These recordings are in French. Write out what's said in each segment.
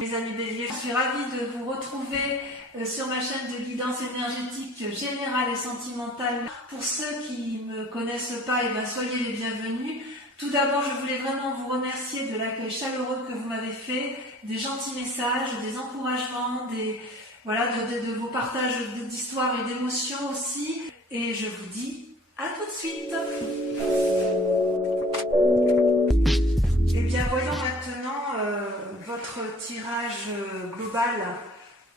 les amis béliers, je suis ravie de vous retrouver sur ma chaîne de guidance énergétique générale et sentimentale. Pour ceux qui ne me connaissent pas, soyez les bienvenus. Tout d'abord, je voulais vraiment vous remercier de l'accueil chaleureux que vous m'avez fait, des gentils messages, des encouragements, de vos partages d'histoires et d'émotions aussi. Et je vous dis à tout de suite. Eh bien, voyons maintenant votre tirage global,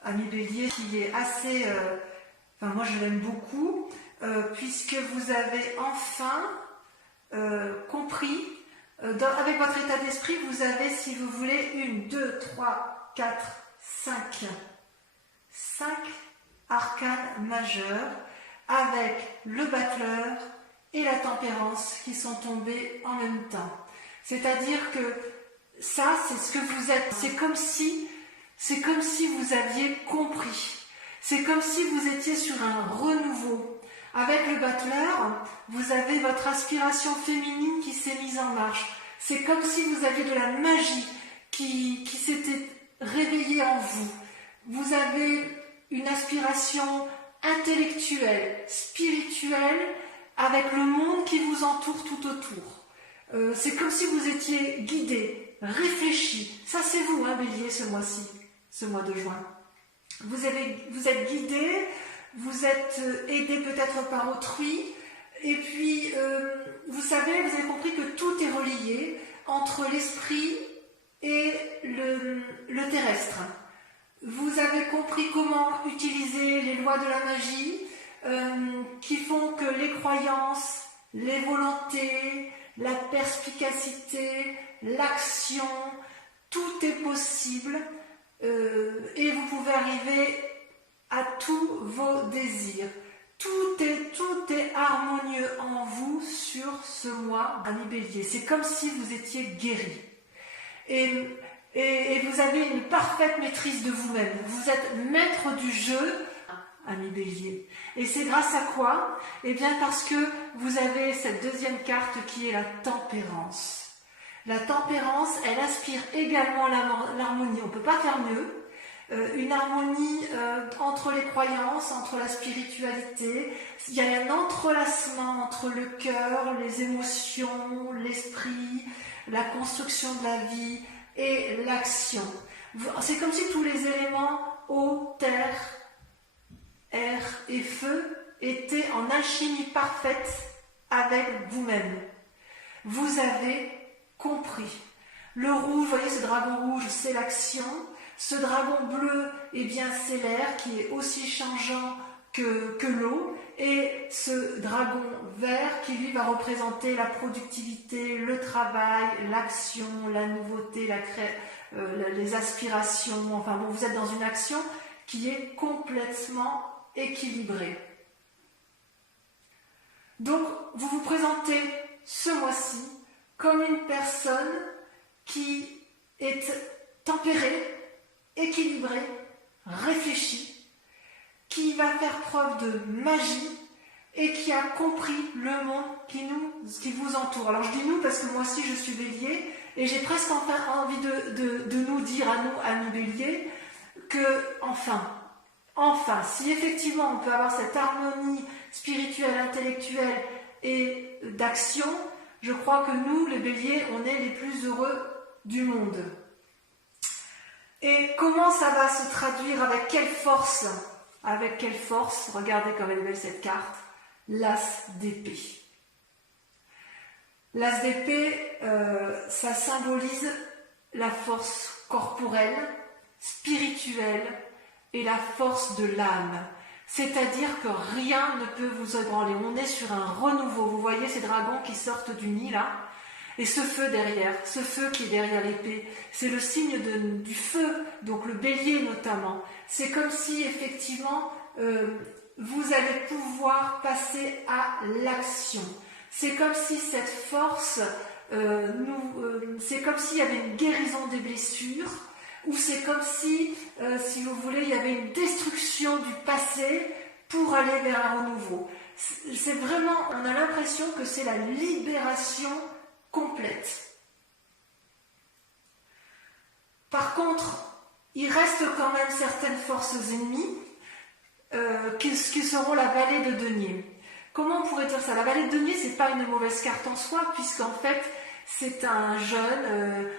ami bélier, qui est assez... moi, je l'aime beaucoup, puisque vous avez enfin compris, avec votre état d'esprit, vous avez, si vous voulez, 1, 2, 3, 4, 5 arcanes majeurs, avec le battleur et la tempérance qui sont tombés en même temps. C'est-à-dire que ça, c'est ce que vous êtes. C'est comme si vous aviez compris. C'est comme si vous étiez sur un renouveau. Avec le battleur, vous avez votre aspiration féminine qui s'est mise en marche. C'est comme si vous aviez de la magie qui s'était réveillée en vous. Vous avez une aspiration intellectuelle, spirituelle, avec le monde qui vous entoure tout autour. C'est comme si vous étiez guidé, réfléchi. Ça, c'est vous, bélier, ce mois-ci, ce mois de juin. Vous êtes guidé, vous êtes aidé peut-être par autrui, et puis, vous avez compris que tout est relié entre l'esprit et le terrestre. Vous avez compris comment utiliser les lois de la magie qui font que les croyances, les volontés, la perspicacité, l'action, tout est possible et vous pouvez arriver à tous vos désirs. Tout est harmonieux en vous sur ce mois, ami bélier. C'est comme si vous étiez guéri. Et vous avez une parfaite maîtrise de vous-même. Vous êtes maître du jeu, ami bélier. Et c'est grâce à quoi? Eh bien parce que vous avez cette deuxième carte qui est la tempérance. La tempérance, elle aspire également l'harmonie. On ne peut pas faire mieux. Une harmonie entre les croyances, entre la spiritualité. Il y a un entrelacement entre le cœur, les émotions, l'esprit, la construction de la vie et l'action. C'est comme si tous les éléments eau, terre, air et feu étaient en alchimie parfaite avec vous-même. Vous avez compris. Le rouge, vous voyez ce dragon rouge, c'est l'action. Ce dragon bleu, c'est l'air qui est aussi changeant que l'eau. Et ce dragon vert qui lui va représenter la productivité, le travail, l'action, la nouveauté, les aspirations. Vous êtes dans une action qui est complètement équilibrée. Donc, vous vous présentez ce mois-ci comme une personne qui est tempérée, équilibrée, réfléchie, qui va faire preuve de magie et qui a compris le monde qui vous entoure. Alors je dis nous parce que moi aussi je suis bélier et j'ai presque envie de nous dire à nous, amis béliers, que enfin, si effectivement on peut avoir cette harmonie spirituelle, intellectuelle et d'action, je crois que nous, les béliers, on est les plus heureux du monde. Et comment ça va se traduire? Avec quelle force? Regardez comme elle est belle cette carte. L'as d'épée. L'as d'épée, ça symbolise la force corporelle, spirituelle et la force de l'âme. C'est-à-dire que rien ne peut vous ébranler. On est sur un renouveau. Vous voyez ces dragons qui sortent du nid là? Et ce feu derrière, ce feu qui est derrière l'épée, c'est le signe du feu, donc le bélier notamment. C'est comme si effectivement vous allez pouvoir passer à l'action. C'est comme si cette force, c'est comme s'il y avait une guérison des blessures, ou c'est comme si vous voulez, il y avait une destruction du passé pour aller vers un renouveau. C'est vraiment, on a l'impression que c'est la libération complète. Par contre, il reste quand même certaines forces ennemies qui seront la vallée de denier. Comment on pourrait dire ça? La vallée de denier, c'est pas une mauvaise carte en soi, puisqu'en fait, c'est un jeune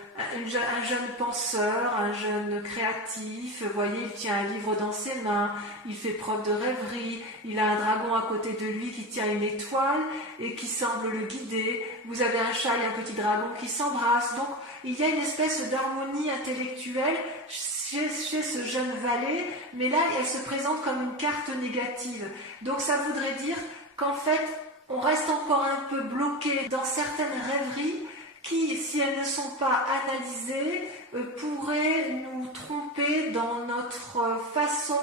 penseur, un jeune créatif. Vous voyez, il tient un livre dans ses mains, il fait preuve de rêverie, il a un dragon à côté de lui qui tient une étoile et qui semble le guider. Vous avez un chat et un petit dragon qui s'embrassent. Donc, il y a une espèce d'harmonie intellectuelle chez ce jeune valet, mais là, elle se présente comme une carte négative. Donc, ça voudrait dire qu'en fait, on reste encore un peu bloqué dans certaines rêveries qui, si elles ne sont pas analysées, pourraient nous tromper dans notre façon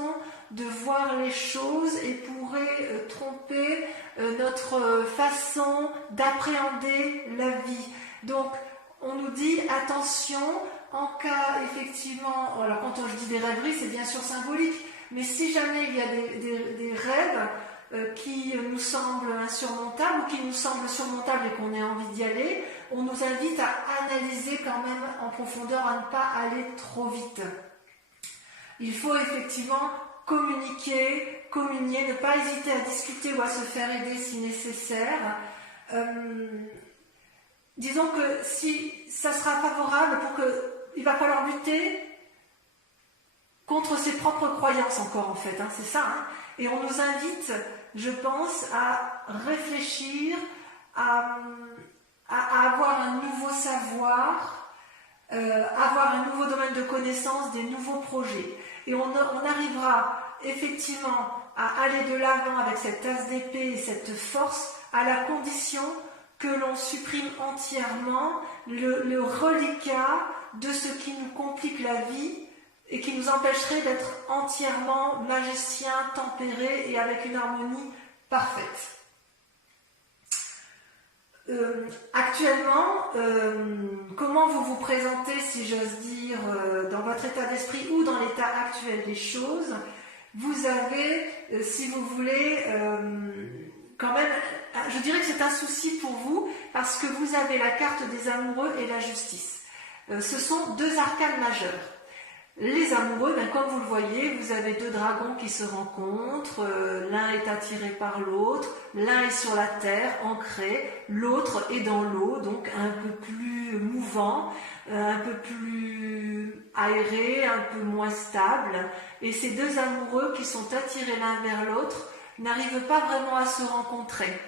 de voir les choses et pourraient tromper notre façon d'appréhender la vie. Donc, on nous dit attention, en cas effectivement, alors quand je dis des rêveries, c'est bien sûr symbolique, mais si jamais il y a des rêves qui nous semblent insurmontables ou qui nous semblent surmontables et qu'on ait envie d'y aller, on nous invite à analyser quand même en profondeur, à ne pas aller trop vite. Il faut effectivement communiquer, communier, ne pas hésiter à discuter ou à se faire aider si nécessaire. Disons que si ça sera favorable il va falloir lutter contre ses propres croyances encore en fait, c'est ça. Et on nous invite, je pense, à réfléchir, à avoir un nouveau savoir, avoir un nouveau domaine de connaissances, des nouveaux projets. Et on arrivera effectivement à aller de l'avant avec cette tasse d'épée et cette force à la condition que l'on supprime entièrement le reliquat de ce qui nous complique la vie et qui nous empêcherait d'être entièrement magicien, tempéré et avec une harmonie parfaite. Actuellement, comment vous vous présentez, si j'ose dire, dans votre état d'esprit ou dans l'état actuel des choses? Vous avez, si vous voulez, quand même, je dirais que c'est un souci pour vous parce que vous avez la carte des amoureux et la justice. Ce sont deux arcanes majeures. Les amoureux, comme vous le voyez, vous avez deux dragons qui se rencontrent, l'un est attiré par l'autre, l'un est sur la terre, ancré, l'autre est dans l'eau, donc un peu plus mouvant, un peu plus aéré, un peu moins stable. Et ces deux amoureux qui sont attirés l'un vers l'autre n'arrivent pas vraiment à se rencontrer.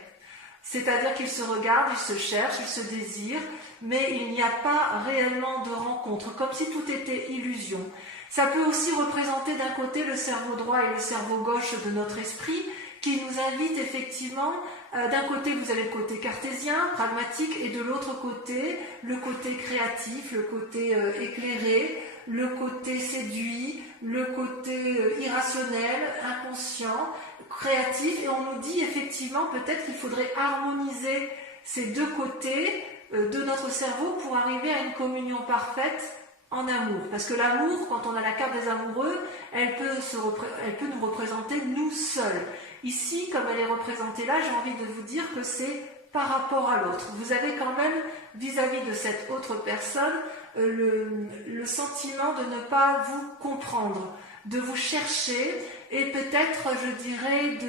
C'est-à-dire qu'ils se regardent, ils se cherchent, ils se désirent, mais il n'y a pas réellement de rencontre, comme si tout était illusion. Ça peut aussi représenter d'un côté le cerveau droit et le cerveau gauche de notre esprit, qui nous invite effectivement, d'un côté vous avez le côté cartésien, pragmatique, et de l'autre côté, le côté créatif, le côté éclairé, le côté séduit, le côté irrationnel, inconscient, créatif, et on nous dit effectivement peut-être qu'il faudrait harmoniser ces deux côtés de notre cerveau pour arriver à une communion parfaite en amour. Parce que l'amour, quand on a la carte des amoureux, elle peut nous représenter nous seuls. Ici, comme elle est représentée là, j'ai envie de vous dire que c'est par rapport à l'autre. Vous avez quand même, vis-à-vis de cette autre personne, le sentiment de ne pas vous comprendre, de vous chercher et peut-être, je dirais,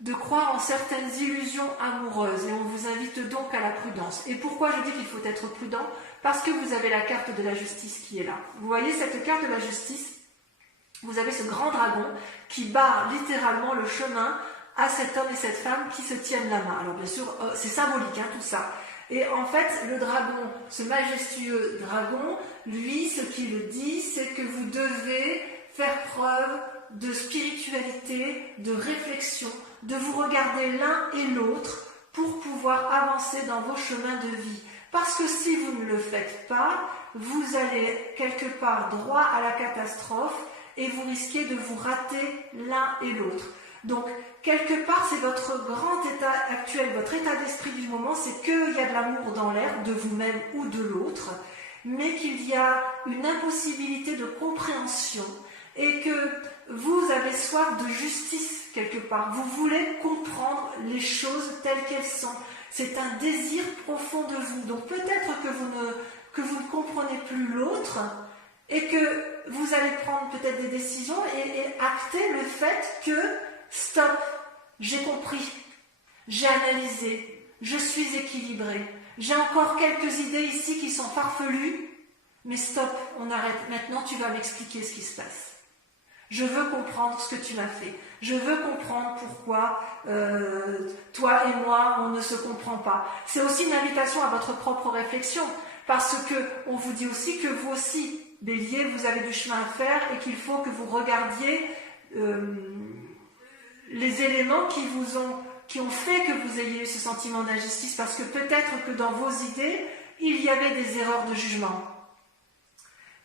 de croire en certaines illusions amoureuses. Et on vous invite donc à la prudence. Et pourquoi je dis qu'il faut être prudent? Parce que vous avez la carte de la justice qui est là. Vous voyez cette carte de la justice? Vous avez ce grand dragon qui barre littéralement le chemin à cet homme et cette femme qui se tiennent la main. Alors bien sûr, c'est symbolique tout ça. Et en fait, le dragon, ce majestueux dragon, lui, ce qu'il dit, c'est que vous devez faire preuve de spiritualité, de réflexion, de vous regarder l'un et l'autre pour pouvoir avancer dans vos chemins de vie. Parce que si vous ne le faites pas, vous allez quelque part droit à la catastrophe et vous risquez de vous rater l'un et l'autre. Donc, quelque part, c'est votre grand état actuel, votre état d'esprit du moment, c'est qu'il y a de l'amour dans l'air, de vous-même ou de l'autre, mais qu'il y a une impossibilité de compréhension et que vous avez soif de justice quelque part. Vous voulez comprendre les choses telles qu'elles sont. C'est un désir profond de vous. Donc peut-être que vous ne comprenez plus l'autre, et que vous allez prendre peut-être des décisions et acter le fait que stop, j'ai compris, j'ai analysé, je suis équilibré, j'ai encore quelques idées ici qui sont farfelues, mais stop, on arrête, maintenant tu vas m'expliquer ce qui se passe. Je veux comprendre ce que tu m'as fait. Je veux comprendre pourquoi toi et moi, on ne se comprend pas. C'est aussi une invitation à votre propre réflexion, parce que on vous dit aussi que vous aussi, Bélier, vous avez du chemin à faire et qu'il faut que vous regardiez les éléments qui ont fait que vous ayez eu ce sentiment d'injustice, parce que peut-être que dans vos idées, il y avait des erreurs de jugement.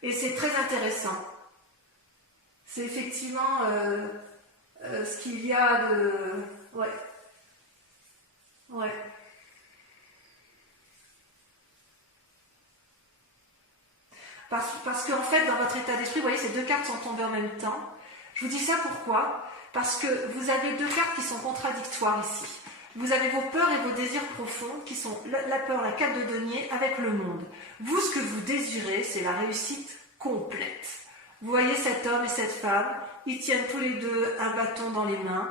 Et c'est très intéressant. C'est effectivement ce qu'il y a de... Ouais. Ouais. Parce qu'en fait, dans votre état d'esprit, vous voyez, ces deux cartes sont tombées en même temps. Je vous dis ça pourquoi? Parce que vous avez deux cartes qui sont contradictoires ici. Vous avez vos peurs et vos désirs profonds, qui sont la peur, la carte de denier, avec le monde. Vous, ce que vous désirez, c'est la réussite complète. Vous voyez cet homme et cette femme, ils tiennent tous les deux un bâton dans les mains,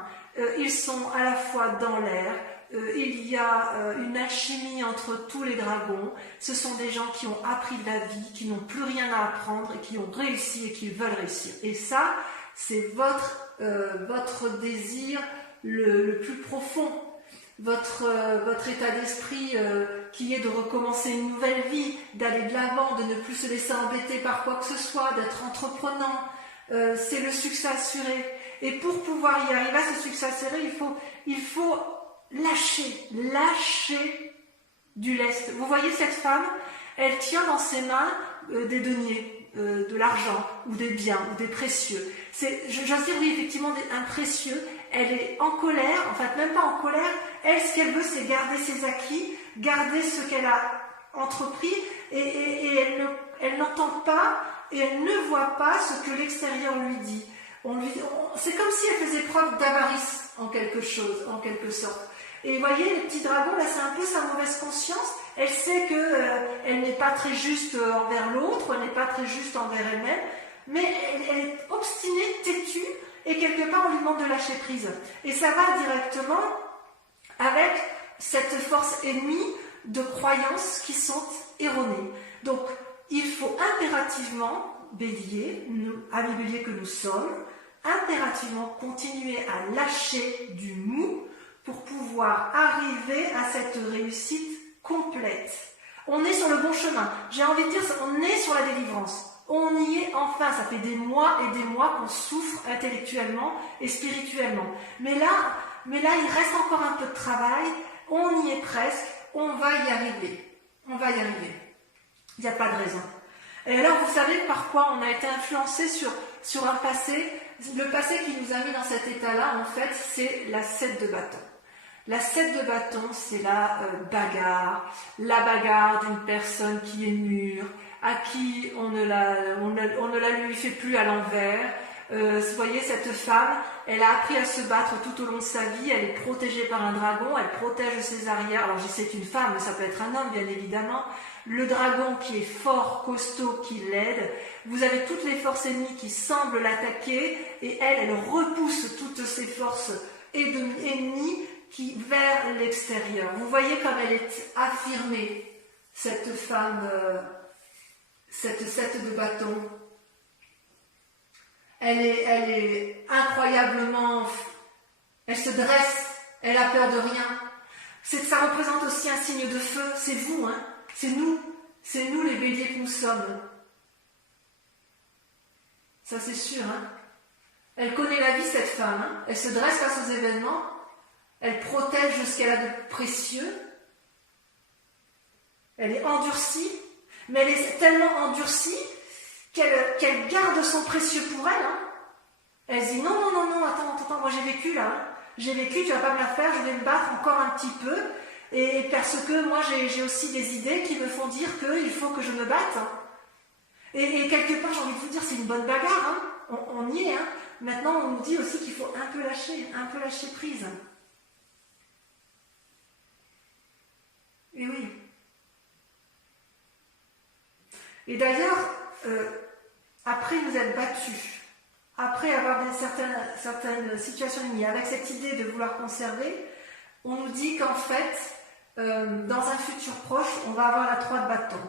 ils sont à la fois dans l'air, il y a une alchimie entre tous les dragons, ce sont des gens qui ont appris de la vie, qui n'ont plus rien à apprendre et qui ont réussi et qui veulent réussir. Et ça, c'est votre désir le plus profond, votre état d'esprit qui est de recommencer une nouvelle vie, d'aller de l'avant, de ne plus se laisser embêter par quoi que ce soit, d'être entreprenant. C'est le succès assuré. Et pour pouvoir y arriver à ce succès assuré, il faut lâcher du lest. Vous voyez cette femme, elle tient dans ses mains des deniers, de l'argent, ou des biens, ou des précieux. J'ose dire, oui, effectivement, un précieux. Elle est en colère, en fait, même pas en colère. Elle, ce qu'elle veut, c'est garder ses acquis, garder ce qu'elle a entrepris, et elle n'entend pas, et elle ne voit pas ce que l'extérieur lui dit. C'est comme si elle faisait preuve d'avarice en quelque sorte. Et vous voyez, les petits dragons, là, c'est un peu sa mauvaise conscience. Elle sait qu'elle n'est pas très juste envers l'autre, elle n'est pas très juste envers elle-même, mais elle est obstinée, têtue, et quelque part, on lui demande de lâcher prise. Et ça va directement avec cette force ennemie de croyances qui sont erronées. Donc, il faut impérativement, Bélier, amis Bélier que nous sommes, impérativement continuer à lâcher du mou pour pouvoir arriver à cette réussite complète. On est sur le bon chemin. J'ai envie de dire, on est sur la délivrance. On y est enfin. Ça fait des mois et des mois qu'on souffre intellectuellement et spirituellement. Mais là, il reste encore un peu de travail. On y est presque. On va y arriver. On va y arriver. Il n'y a pas de raison. Et alors, vous savez par quoi on a été influencé sur un passé. Le passé qui nous a mis dans cet état-là, en fait, c'est la 7 de bâton. La 7 de bâton, c'est la bagarre d'une personne qui est mûre, à qui on ne la lui fait plus à l'envers. Vous voyez, cette femme, elle a appris à se battre tout au long de sa vie, elle est protégée par un dragon, elle protège ses arrières. Alors, je sais c'est une femme, mais ça peut être un homme, bien évidemment. Le dragon qui est fort, costaud, qui l'aide. Vous avez toutes les forces ennemies qui semblent l'attaquer, et elle repousse toutes ces forces ennemies vers l'extérieur. Vous voyez comme elle est affirmée, cette femme, cette 7 de bâton. Elle est incroyablement... Elle se dresse, elle a peur de rien. Ça représente aussi un signe de feu, c'est vous, hein. C'est nous les béliers que nous sommes. Ça c'est sûr, hein. Elle connaît la vie, cette femme, hein. Elle se dresse face aux événements. Elle protège ce qu'elle a de précieux. Elle est endurcie, mais elle est tellement endurcie qu'elle garde son précieux pour elle. Hein. Elle se dit non, attends, moi j'ai vécu là. Hein. J'ai vécu, tu vas pas me la faire, je vais me battre encore un petit peu. Et parce que moi j'ai aussi des idées qui me font dire qu'il faut que je me batte. Hein. Et quelque part, j'ai envie de vous dire, c'est une bonne bagarre. Hein. On y est. Hein. Maintenant, on nous dit aussi qu'il faut un peu lâcher prise. Et oui. Et d'ailleurs, après vous êtes battu, après avoir certaines situations limites, avec cette idée de vouloir conserver, on nous dit qu'en fait, dans un futur proche, on va avoir la 3 de bâton.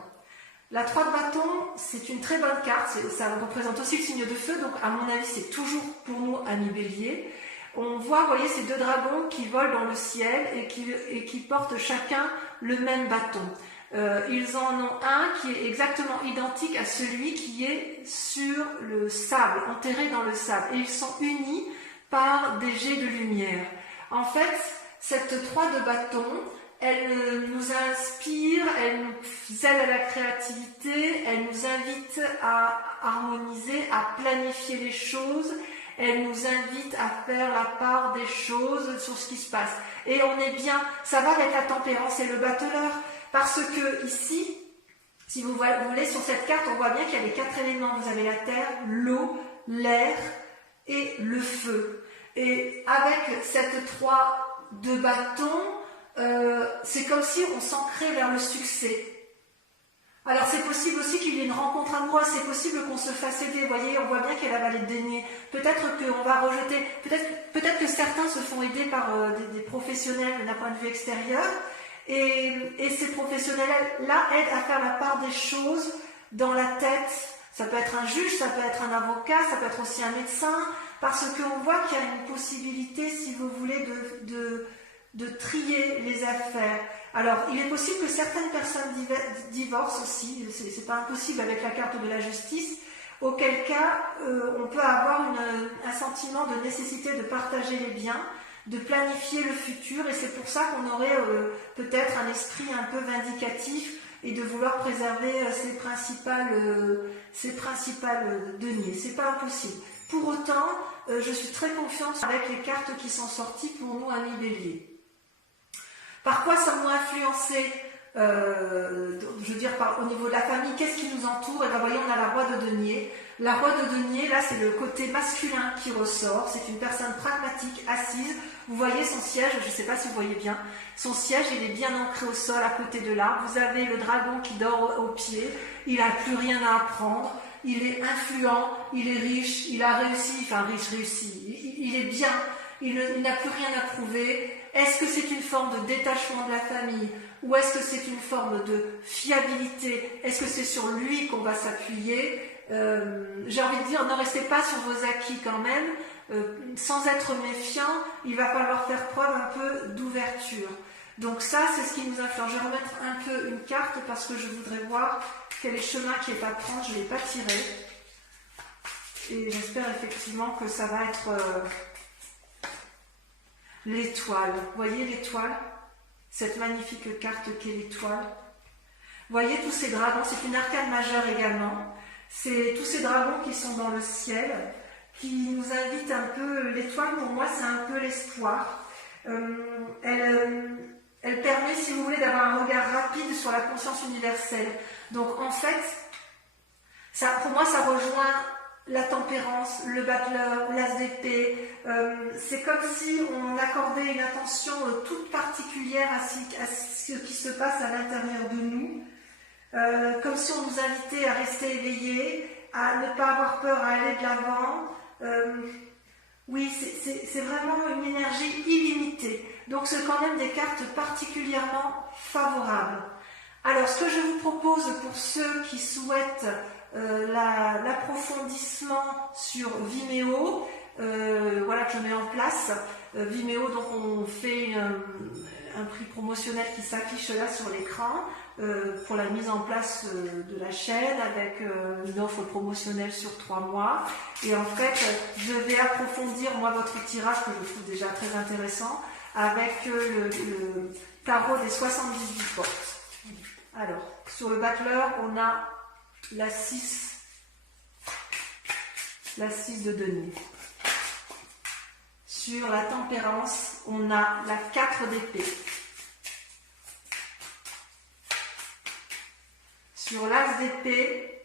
La 3 de bâton, c'est une très bonne carte, ça représente aussi le signe de feu, donc à mon avis, c'est toujours pour nous ami Bélier. On voit, vous voyez, ces deux dragons qui volent dans le ciel et qui portent chacun le même bâton. Ils en ont un qui est exactement identique à celui qui est sur le sable, enterré dans le sable. Et ils sont unis par des jets de lumière. En fait, cette 3 de bâton, elle nous inspire, elle nous aide à la créativité, elle nous invite à harmoniser, à planifier les choses, elle nous invite à faire la part des choses sur ce qui se passe. Et on est bien, ça va avec la tempérance et le battleur, parce que ici, si vous voulez, sur cette carte, on voit bien qu'il y a les 4 éléments. Vous avez la terre, l'eau, l'air et le feu. Et avec cette 3 de bâton, c'est comme si on s'ancrait vers le succès. Alors c'est possible aussi qu'il y ait une rencontre amoureuse, c'est possible qu'on se fasse aider, vous voyez, on voit bien qu'il y a la vallée de denier. Peut-être qu'on va rejeter, peut-être que certains se font aider par des professionnels d'un point de vue extérieur, et ces professionnels-là aident à faire la part des choses dans la tête. Ça peut être un juge, ça peut être un avocat, ça peut être aussi un médecin, parce qu'on voit qu'il y a une possibilité, si vous voulez, de trier les affaires. Alors, il est possible que certaines personnes divorcent aussi, c'est pas impossible avec la carte de la justice, auquel cas on peut avoir un sentiment de nécessité de partager les biens, de planifier le futur, et c'est pour ça qu'on aurait peut-être un esprit un peu vindicatif et de vouloir préserver ses principales deniers. C'est pas impossible. Pour autant, je suis très confiante avec les cartes qui sont sorties pour nous, amis Bélier. Par quoi sommes-nous influencés je veux dire, au niveau de la famille, qu'est-ce qui nous entoure? Et bien, voyez, on a la roi de denier. La roi de denier, là, c'est le côté masculin qui ressort. C'est une personne pragmatique, assise. Vous voyez son siège, je ne sais pas si vous voyez bien. Son siège, il est bien ancré au sol, à côté de l'arbre. Vous avez le dragon qui dort au pied. Il n'a plus rien à apprendre. Il est influent, il est riche, il a réussi, enfin riche, réussi. Il est bien, il n'a plus rien à prouver. Est-ce que c'est une forme de détachement de la famille? Ou est-ce que c'est une forme de fiabilité? Est-ce que c'est sur lui qu'on va s'appuyer? J'ai envie de dire, ne restez pas sur vos acquis quand même. Sans être méfiant, il va falloir faire preuve un peu d'ouverture. Donc ça, c'est ce qui nous influence. Je vais remettre un peu une carte parce que je voudrais voir quel est le chemin qui est à prendre. Je ne l'ai pas tiré. Et j'espère effectivement que ça va être l'étoile. Vous voyez l'étoile? Cette magnifique carte qu'est l'étoile. Vous voyez tous ces dragons, c'est une arcane majeure également. C'est tous ces dragons qui sont dans le ciel, qui nous invitent un peu. L'étoile, pour moi, c'est un peu l'espoir. Elle permet, si vous voulez, d'avoir un regard rapide sur la conscience universelle. Donc, en fait, pour moi, ça rejoint la tempérance, le battleur, l'as d'épée. C'est comme si on accordait une attention toute particulière à ce qui se passe à l'intérieur de nous. Comme si on nous invitait à rester éveillés, à ne pas avoir peur, à aller de l'avant. Oui, c'est vraiment une énergie illimitée. Donc c'est quand même des cartes particulièrement favorables. Alors ce que je vous propose pour ceux qui souhaitent l'approfondissement sur Vimeo, voilà que je mets en place. Vimeo, donc on fait un prix promotionnel qui s'affiche là sur l'écran pour la mise en place de la chaîne avec une offre promotionnelle sur 3 mois. Et en fait, je vais approfondir moi votre tirage que je trouve déjà très intéressant avec le tarot des 78 portes. Alors, sur le battleur, on a la 6 de denier. Sur la tempérance, on a la 4 d'épée. Sur l'as d'épée,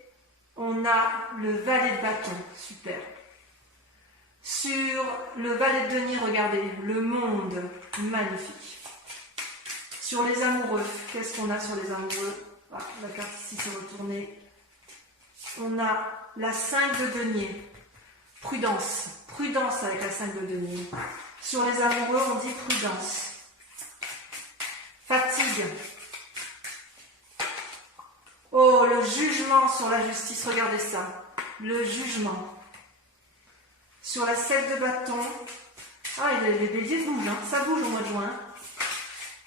on a le valet de bâton. Super. Sur le valet de denier, regardez, le monde. Magnifique. Sur les amoureux, qu'est-ce qu'on a sur les amoureux? La carte ici s'est retournée. on a la 5 de denier. Prudence. Prudence avec la 5 de denier. Sur les amoureux, on dit prudence. Fatigue. Oh, le jugement sur la justice, regardez ça. Le jugement. Sur la 7 de bâton, ah, les béliers bougent, hein. Ça bouge au mois de juin.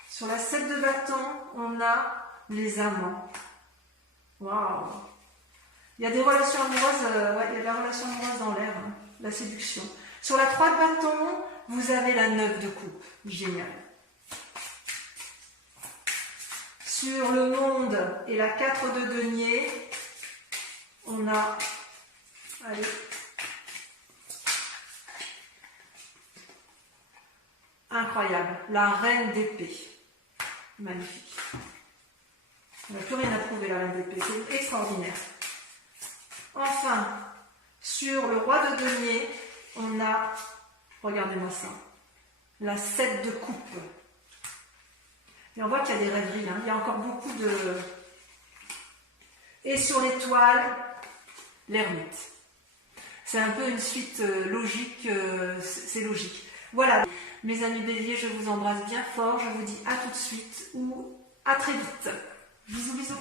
Sur la 7 de bâton, on a les amants. Waouh! Il y a des relations amoureuses, ouais, il y a de la relation amoureuse dans l'air, hein, la séduction. Sur la 3 de bâton, vous avez la 9 de coupe. Génial. Sur le monde et la 4 de denier, on a, allez, incroyable, la reine d'épée. Magnifique. On n'a plus rien à prouver, la reine d'épée, c'est extraordinaire. Enfin, sur le roi de denier, on a, regardez-moi ça, la 7 de coupe. Et on voit qu'il y a des rêveries, hein. Il y a encore beaucoup de... Et sur l'étoile, l'ermite. C'est un peu une suite logique, c'est logique. Voilà, mes amis béliers, je vous embrasse bien fort, je vous dis à tout de suite ou à très vite. Bisous, bisous.